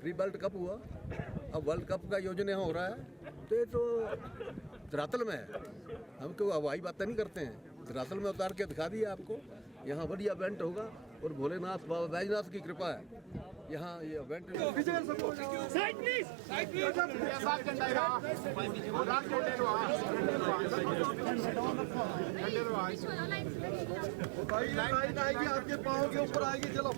Pre world cup हुआ, अब world cup का योजना हो रहा है, तो ये तो धरातल में है। हम क्यों हवाई बातें नहीं करते हैं, धरातल में उतार के दिखा दिया आपको। यहाँ बढ़िया इवेंट होगा और भोलेनाथ बाबा बैजनाथ की कृपा है, यहाँ ये इवेंट। लाइन आएगी आपके पाँव के ऊपर आएगी, चलो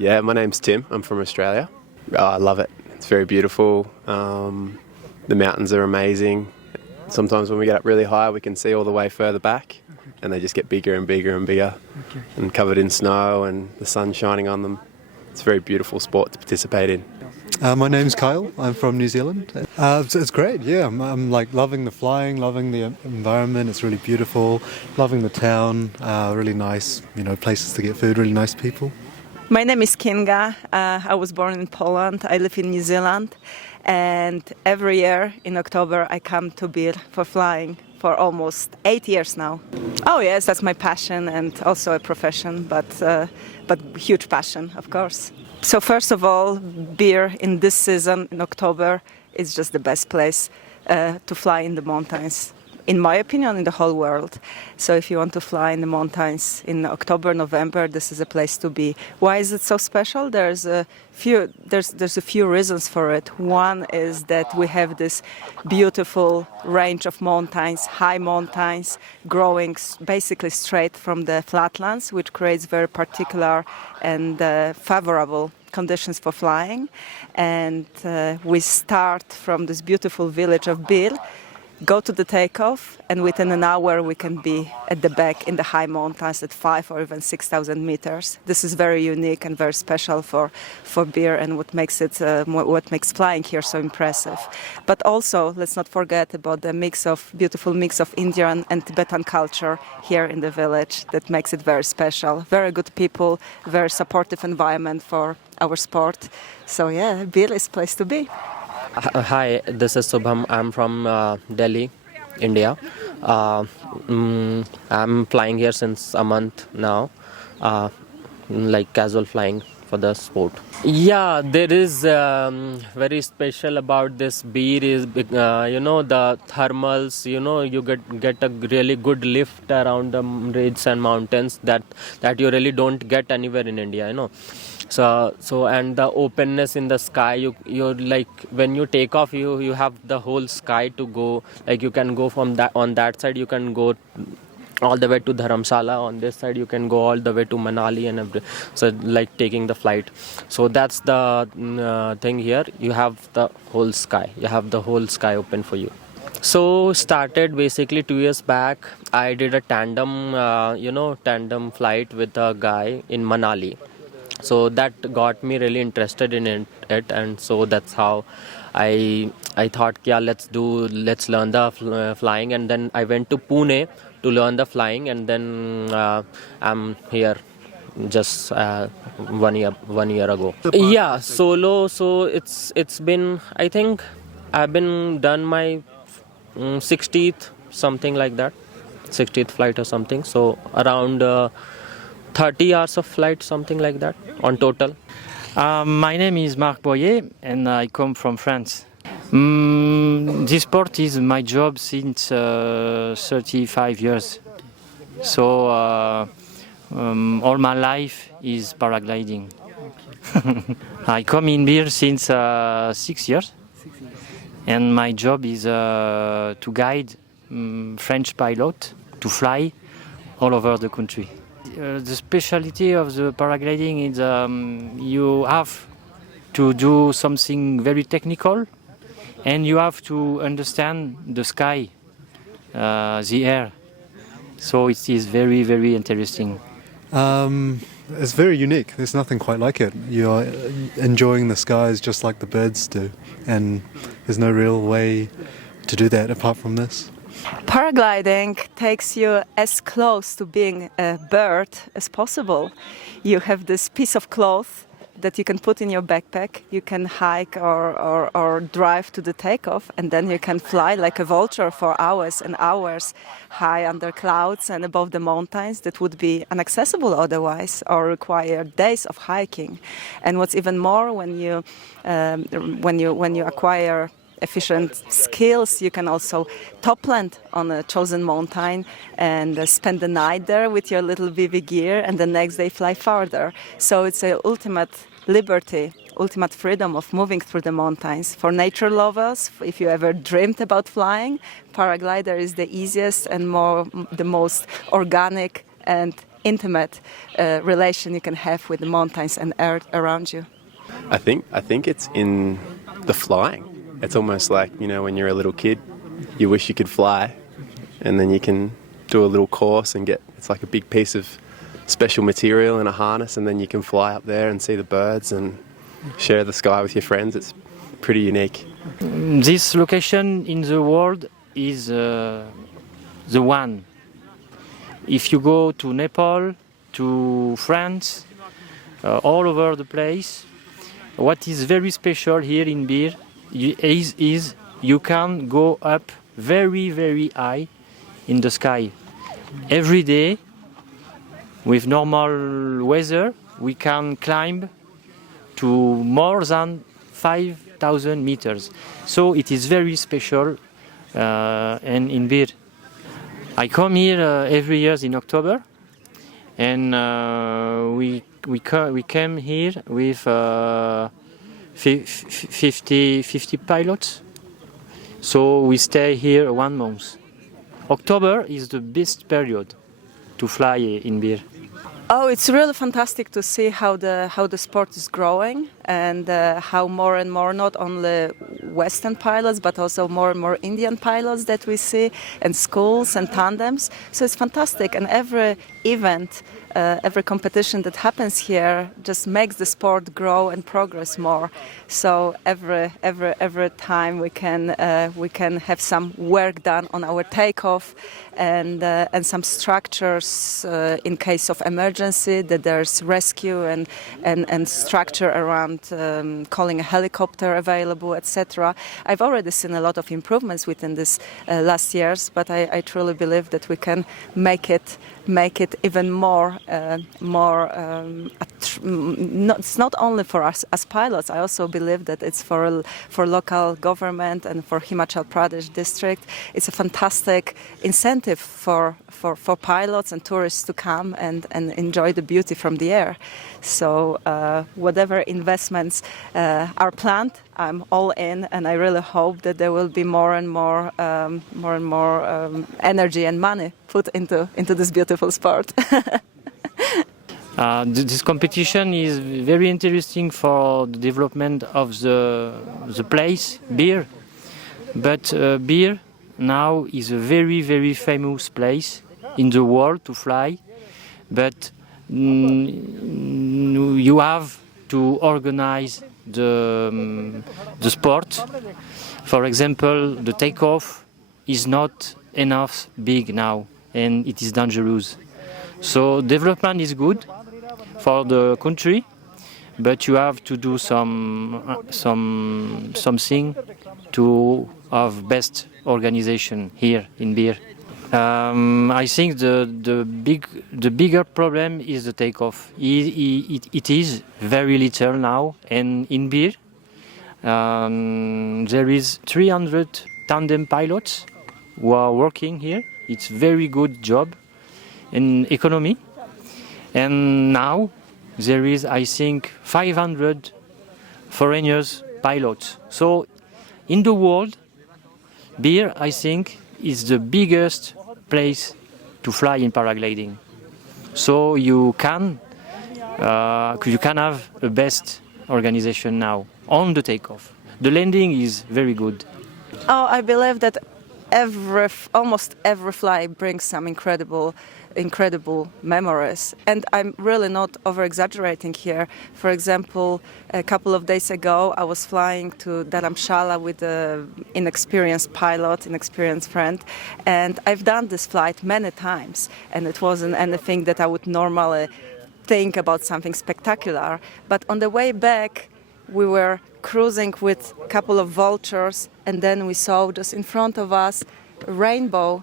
Yeah, my name's Tim. I'm from Australia. Oh, I love it. It's very beautiful. The mountains are amazing. Sometimes when we get up really high, we can see all the way further back, and they just get bigger and bigger and bigger, and covered in snow and the sun shining on them. It's a very beautiful sport to participate in. My name's Kyle. I'm from New Zealand. It's great. Yeah, I'm like loving the flying, loving the environment. It's really beautiful. Loving the town. Really nice, places to get food. Really nice people. My name is Kangra. I was born in Poland. I live in New Zealand, and every year in October I come to Bir for flying for almost 8 years now. Oh yes, that's my passion and also a profession, but huge passion, of course. So first of all, Bir in this season in October is just the best place to fly in the mountains, in my opinion, in the whole world. So if you want to fly in the mountains in October, November, this is a place to be. Why is it so special? There's a few reasons for it. One is that we have this beautiful range of mountains, high mountains, growing basically straight from the flatlands, which creates very particular and favorable conditions for flying. And we start from this beautiful village of Bir, go to the takeoff, and within an hour we can be at the back in the high mountains at 5 or even 6,000 meters. This is very unique and very special for Bir, and what makes flying here so impressive. But also, let's not forget about the beautiful mix of Indian and Tibetan culture here in the village that makes it very special. Very good people, very supportive environment for our sport. So yeah, Bir is a place to be. Hi, this is Subham. I'm from Delhi, India. I'm flying here since a month now, like casual flying for the sport. Yeah, there is very special about this Bir is, the thermals, you get a really good lift around the ridges and mountains that you really don't get anywhere in India, So and the openness in the sky, you're like when you take off, you have the whole sky to go. Like you can go from that on that side, you can go all the way to Dharamshala. On this side, you can go all the way to Manali and everything. So like taking the flight. So that's the thing here. You have the whole sky. You have the whole sky open for you. So started basically 2 years back. I did a tandem flight with a guy in Manali. So that got me really interested in it, and so that's how I thought, yeah, let's learn the flying, and then I went to Pune to learn the flying, and then I'm here just 1 year ago. Yeah, solo. So it's been, I think I've been done my 60th, something like that, 60th flight or something. So around 30 hours of flight, something like that on total. My name is Marc Boyer and I come from France. This sport is my job since 35 years. So all my life is paragliding. I come in here since 6 years. And my job is to guide French pilots to fly all over the country. The specialty of the paragliding is you have to do something very technical and you have to understand the sky, the air. So it is very, very interesting. It's very unique. There's nothing quite like it. You're enjoying the skies just like the birds do, and there's no real way to do that apart from this. Paragliding takes you as close to being a bird as possible. You have this piece of cloth that you can put in your backpack. You can hike or drive to the takeoff, and then you can fly like a vulture for hours and hours high under clouds and above the mountains that would be inaccessible otherwise or require days of hiking. And what's even more, when you acquire efficient skills, you can also topland on a chosen mountain and spend the night there with your little BB gear, and the next day fly farther. So it's a ultimate liberty, ultimate freedom of moving through the mountains. For nature lovers, if you ever dreamed about flying, paraglider is the easiest and the most organic and intimate relation you can have with the mountains and earth around you. I think it's in the flying. It's almost like, when you're a little kid, you wish you could fly, and then you can do a little course and it's like a big piece of special material and a harness, and then you can fly up there and see the birds and share the sky with your friends. It's pretty unique. This location in the world is the one. If you go to Nepal, to France, all over the place, what is very special here in Bir is you can go up very, very high in the sky. Every day, with normal weather, we can climb to more than 5,000 meters. So it is very special and in Bir. I come here every year in October, and we came here with 50 pilots. So we stay here 1 month. October is the best period to fly in Bir. Oh, it's really fantastic to see how the sport is growing, and how more and more, not only Western pilots, but also more and more Indian pilots that we see, and schools and tandems. So it's fantastic, and every event, every competition that happens here just makes the sport grow and progress more. So every time we can have some work done on our takeoff, and some structures in case of emergency, that there's rescue and structure around calling a helicopter available, etc. I've already seen a lot of improvements within this last years, but I truly believe that we can make it even more. It's not only for us as pilots. I also believe that it's for local government and for Himachal Pradesh district. It's a fantastic incentive for pilots and tourists to come and enjoy the beauty from the air. So whatever investments are planned, I'm all in, and I really hope that there will be more and more energy and money put into this beautiful sport. This competition is very interesting for the development of the place, Bir. But Bir now is a very, very famous place in the world to fly. But you have to organize the sport. For example, the takeoff is not enough big now, and it is dangerous. So development is good, for the country, but you have to do something to have best organization here in Bir. I think the bigger problem is the takeoff. It is very little now, and in Bir there is 300 tandem pilots who are working here. It's very good job in economy, and now there is, I think, 500 foreigners pilots. So in the world, Bir, I think, is the biggest place to fly in paragliding. So you can have a best organization now on the takeoff. The landing is very good. Oh, I believe that almost every flight brings some incredible memories, and I'm really not over-exaggerating here. For example, a couple of days ago I was flying to Dharamshala with an inexperienced pilot, inexperienced friend, and I've done this flight many times, and it wasn't anything that I would normally think about something spectacular. But on the way back we were cruising with a couple of vultures, and then we saw just in front of us a rainbow,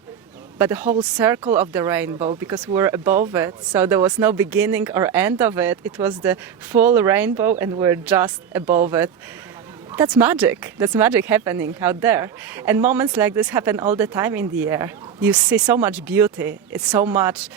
but the whole circle of the rainbow, because we were above it, so there was no beginning or end of it. It was the full rainbow and we're just above it. That's magic. That's magic happening out there. And moments like this happen all the time in the air. You see so much beauty. It's so much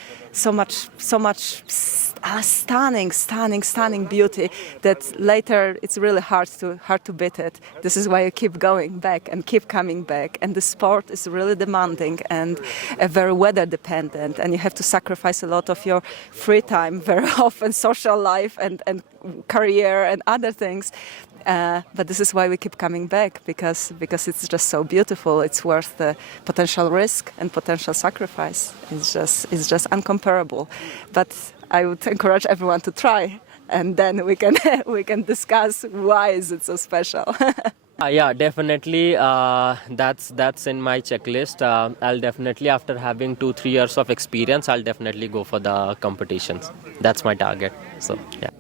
stunning beauty that later it's really hard to beat it. This is why you keep going back and keep coming back. And the sport is really demanding and very weather dependent, and you have to sacrifice a lot of your free time, very often social life and career and other things. But this is why we keep coming back, because it's just so beautiful. It's worth the potential risk and potential sacrifice. It's just incomparable. But I would encourage everyone to try, and then we can discuss why is it so special. Yeah, definitely. That's in my checklist. I'll definitely, after having 2-3 years of experience, I'll definitely go for the competitions. That's my target. So yeah.